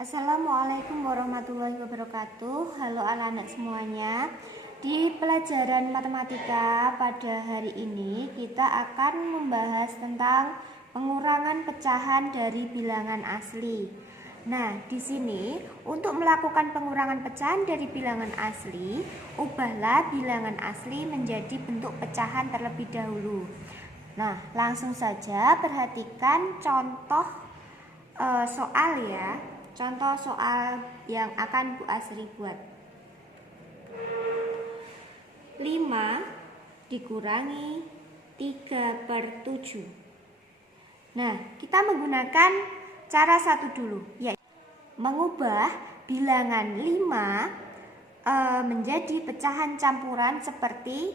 Assalamualaikum warahmatullahi wabarakatuh. Halo anak-anak semuanya. Di pelajaran matematika pada hari ini kita akan membahas tentang pengurangan pecahan dari bilangan asli. Nah, di sini untuk melakukan pengurangan pecahan dari bilangan asli, ubahlah bilangan asli menjadi bentuk pecahan terlebih dahulu. Nah, langsung saja perhatikan contoh soal ya. Contoh soal yang akan Bu Asri buat. 5 dikurangi 3/7. Nah, kita menggunakan cara satu dulu, yaitu mengubah bilangan 5 menjadi pecahan campuran seperti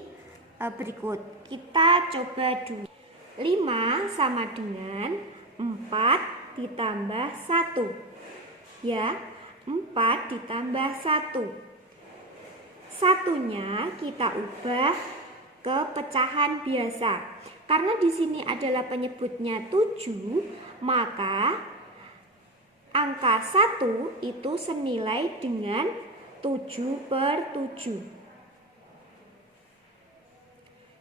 berikut. Kita coba dulu. 5 sama dengan 4 ditambah 1. Ya, 4 ditambah 1. Satunya kita ubah ke pecahan biasa. Karena di sini adalah penyebutnya 7, maka angka 1 itu senilai dengan 7/7.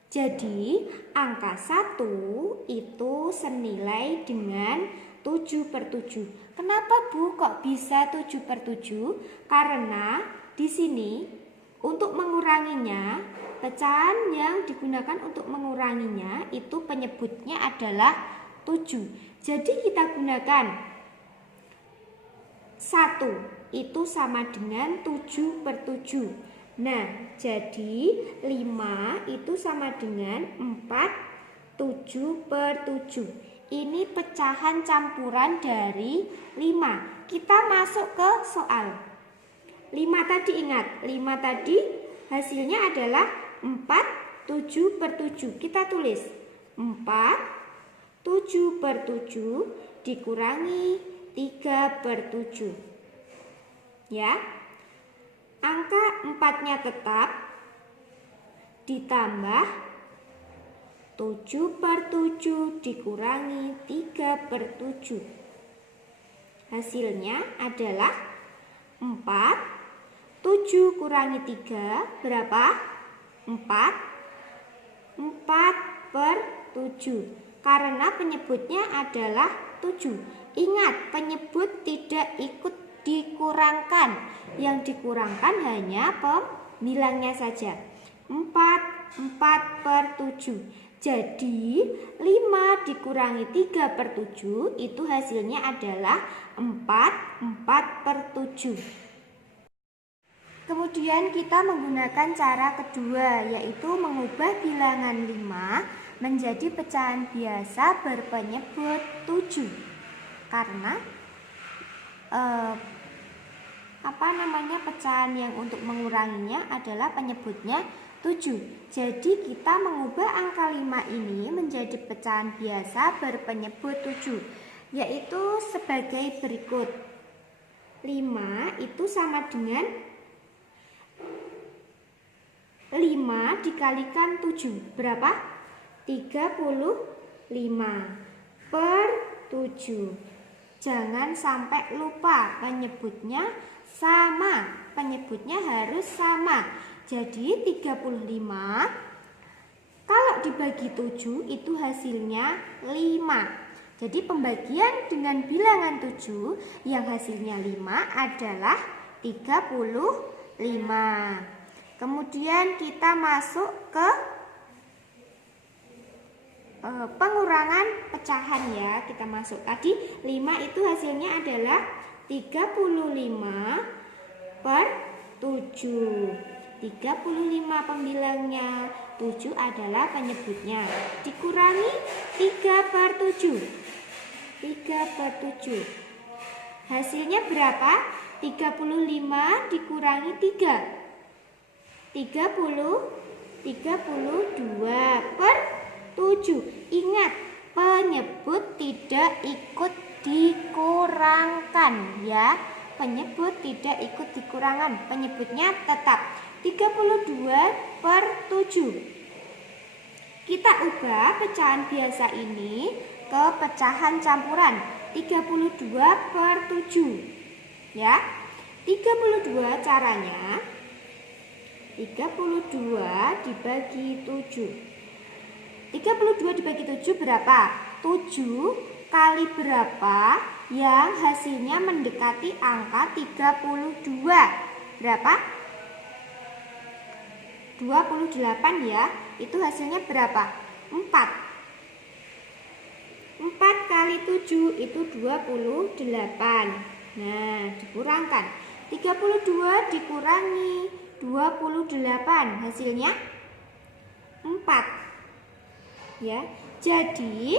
Jadi, angka 1 itu senilai dengan 7/7. Kenapa Bu kok bisa 7/7? Karena di sini untuk menguranginya, pecahan yang digunakan untuk menguranginya itu penyebutnya adalah 7. Jadi kita gunakan 1 itu sama dengan 7/7. Nah, jadi 5 itu sama dengan 4 7/7. Ini pecahan campuran dari 5. Kita masuk ke soal. 5 tadi ingat, 5 tadi hasilnya adalah 4 7/7. Kita tulis 4 7/7 dikurangi 3/7. Ya. Angka 4-nya tetap ditambah 7/7 dikurangi 3/7. Hasilnya adalah 4. 7 kurangi 3 berapa? 4. 4/7. Karena penyebutnya adalah 7. Ingat, penyebut tidak ikut dikurangkan. Yang dikurangkan hanya pembilangnya saja. 4/7. Jadi 5 dikurangi 3/7 itu hasilnya adalah 4/7. Kemudian kita menggunakan cara kedua, yaitu mengubah bilangan 5 menjadi pecahan biasa berpenyebut 7. Karena pecahan yang untuk menguranginya adalah penyebutnya 7. Jadi kita mengubah angka 5 ini menjadi pecahan biasa berpenyebut 7, yaitu sebagai berikut. 5 itu sama dengan 5 dikalikan 7. Berapa? 35/7. Jangan sampai lupa penyebutnya sama. Penyebutnya harus sama. Jadi 35 kalau dibagi 7 itu hasilnya 5. Jadi pembagian dengan bilangan 7 yang hasilnya 5 adalah 35. Kemudian kita masuk ke pengurangan pecahan ya. Kita masuk tadi 5 itu hasilnya adalah 35/7. 35 pembilangnya, 7 adalah penyebutnya. Dikurangi 3/7. 3/7. Hasilnya berapa? 35 dikurangi 3. 32/7. Ingat, penyebut tidak ikut dikurangkan ya. Penyebut tidak ikut dikurangan, penyebutnya tetap 32/7. Kita ubah pecahan biasa ini ke pecahan campuran 32/7. ya. 32 caranya 32 dibagi 7. 32 dibagi 7 berapa? 7 kali berapa yang hasilnya mendekati angka 32? Berapa? 28 ya. Itu hasilnya berapa? 4. 4 kali 7 itu 28. Nah, dikurangkan. 32 dikurangi 28, hasilnya 4. Ya. Jadi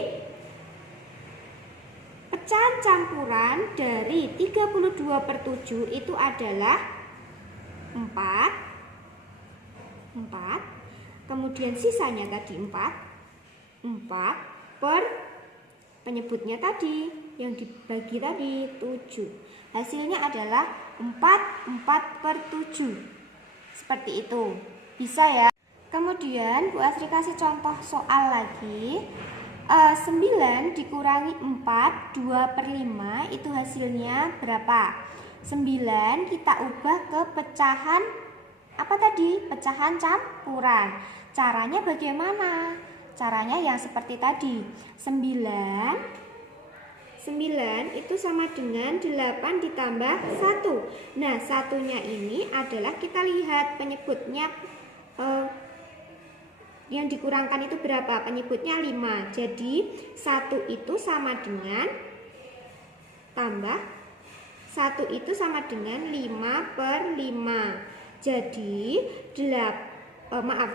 pecahan campuran dari 32/7 itu adalah 4. Kemudian sisanya tadi 4 per penyebutnya tadi yang dibagi tadi 7. Hasilnya adalah 4/7. Seperti itu. Bisa ya. Kemudian Bu Asri kasih contoh soal lagi. 9 dikurangi 4, 2/5 itu hasilnya berapa? 9 kita ubah ke pecahan apa tadi? Pecahan campuran. Caranya bagaimana? Caranya yang seperti tadi. 9 itu sama dengan 8 ditambah 1. Nah, satunya ini adalah kita lihat penyebutnya yang dikurangkan itu berapa? Penyebutnya 5. Jadi 1 itu sama dengan tambah 1 itu sama dengan 5/5. Jadi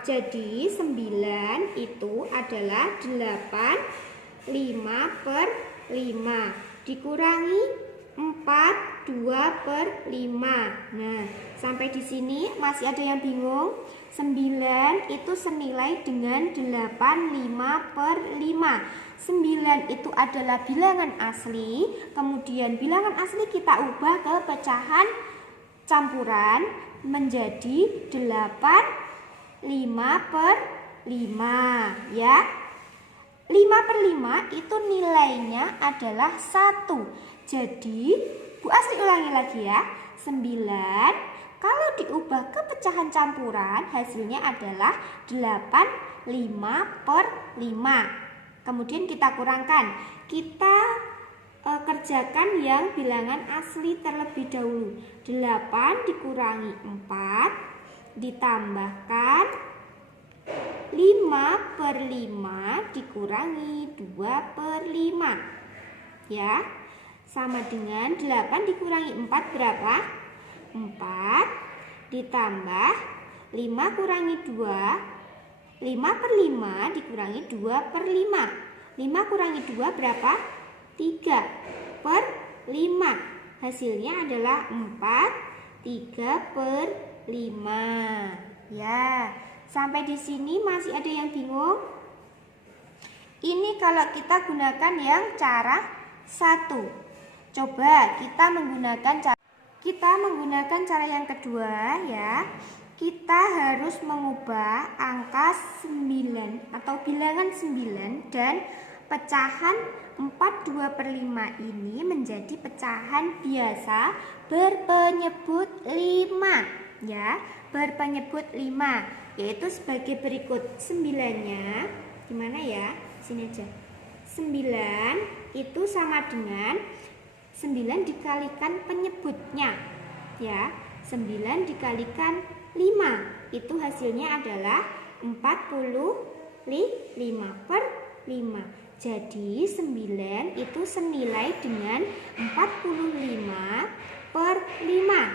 jadi 9 itu adalah 8 5/5 dikurangi 4 2/5. Nah, sampai di sini masih ada yang bingung? 9 itu senilai dengan 8 5/5. 9 itu adalah bilangan asli. Kemudian bilangan asli kita ubah ke pecahan campuran menjadi 8 5/5 ya. 5/5 itu nilainya adalah 1. Jadi Bu Asri ulangi lagi ya. 9 kalau diubah ke pecahan campuran hasilnya adalah 8 5/5. Kemudian kita kurangkan. Kita kerjakan yang bilangan asli terlebih dahulu. 8 dikurangi 4 ditambahkan 5/5 dikurangi 2/5 ya, sama dengan 8 dikurangi 4 berapa? 4 ditambah 5 kurangi 2, 5/5 dikurangi 2/5. 5 kurangi 2 berapa? 3/5. Hasilnya adalah 4 3/5 ya. Sampai di sini masih ada yang bingung? Ini kalau kita gunakan yang cara 1. Coba kita menggunakan cara yang kedua ya. Kita harus mengubah angka 9 atau bilangan 9 dan pecahan 4 2/5 ini menjadi pecahan biasa berpenyebut 5 ya, berpenyebut 5, yaitu sebagai berikut. 9-nya gimana ya? Sini aja. 9 itu sama dengan 9 dikalikan penyebutnya ya. 9 dikalikan 5 itu hasilnya adalah 45/5. Jadi 9 itu senilai dengan 45/5.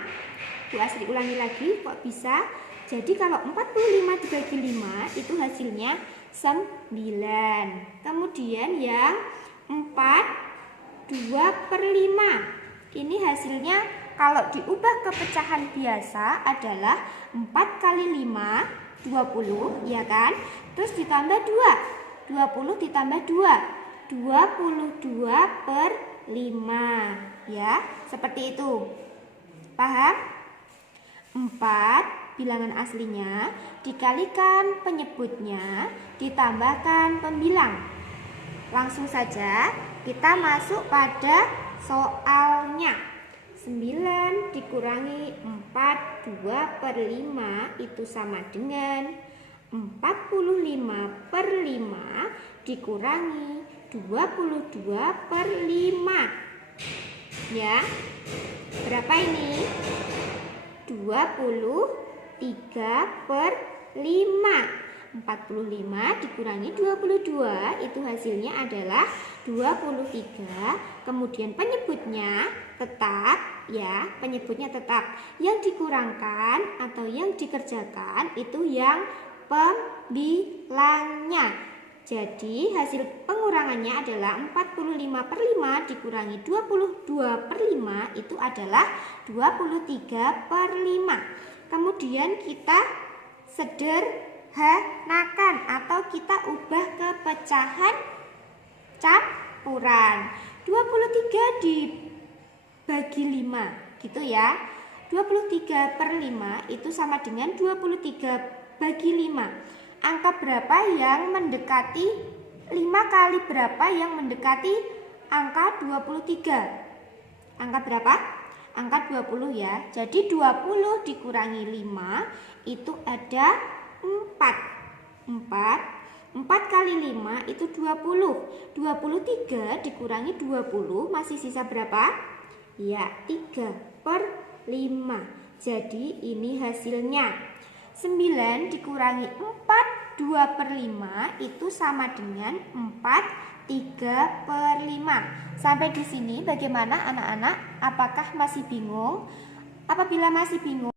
Bu Asri ulangi lagi, kok bisa? Jadi kalau 45 dibagi 5 itu hasilnya 9. Kemudian yang 4 2/5. Ini hasilnya kalau diubah ke pecahan biasa adalah 4 kali 5 20 ya kan? Terus ditambah 2. 20 ditambah 2 22/5 ya, seperti itu. Paham? 4 bilangan aslinya dikalikan penyebutnya ditambahkan pembilang. Langsung saja kita masuk pada soalnya. 9 dikurangi 4, 2 per 5 itu sama dengan 45 per 5 dikurangi 22 per 5. Ya, berapa ini? 23 per 5. 45 dikurangi 22 itu hasilnya adalah 23. Kemudian penyebutnya tetap ya, penyebutnya tetap. Yang dikurangkan atau yang dikerjakan itu yang pembilangnya. Jadi hasil pengurangannya adalah 45 per 5 dikurangi 22 per 5 itu adalah 23 per 5. Kemudian kita sederhanakan atau kita ubah ke pecahan campuran. 23 dibagi 5 gitu ya. 23 per 5 itu sama dengan 23 bagi 5. Angka berapa yang mendekati 5 kali berapa yang mendekati angka 23? Angka berapa? Angka 20 ya. Jadi 20 dikurangi 5 itu ada 4. 4 kali 5 itu 20. 23 dikurangi 20 masih sisa berapa? Ya, 3 per 5. Jadi ini hasilnya. 9 dikurangi 4, 2 per 5 itu sama dengan 4, 3 per 5. Sampai di sini bagaimana anak-anak? Apakah masih bingung? Apabila masih bingung,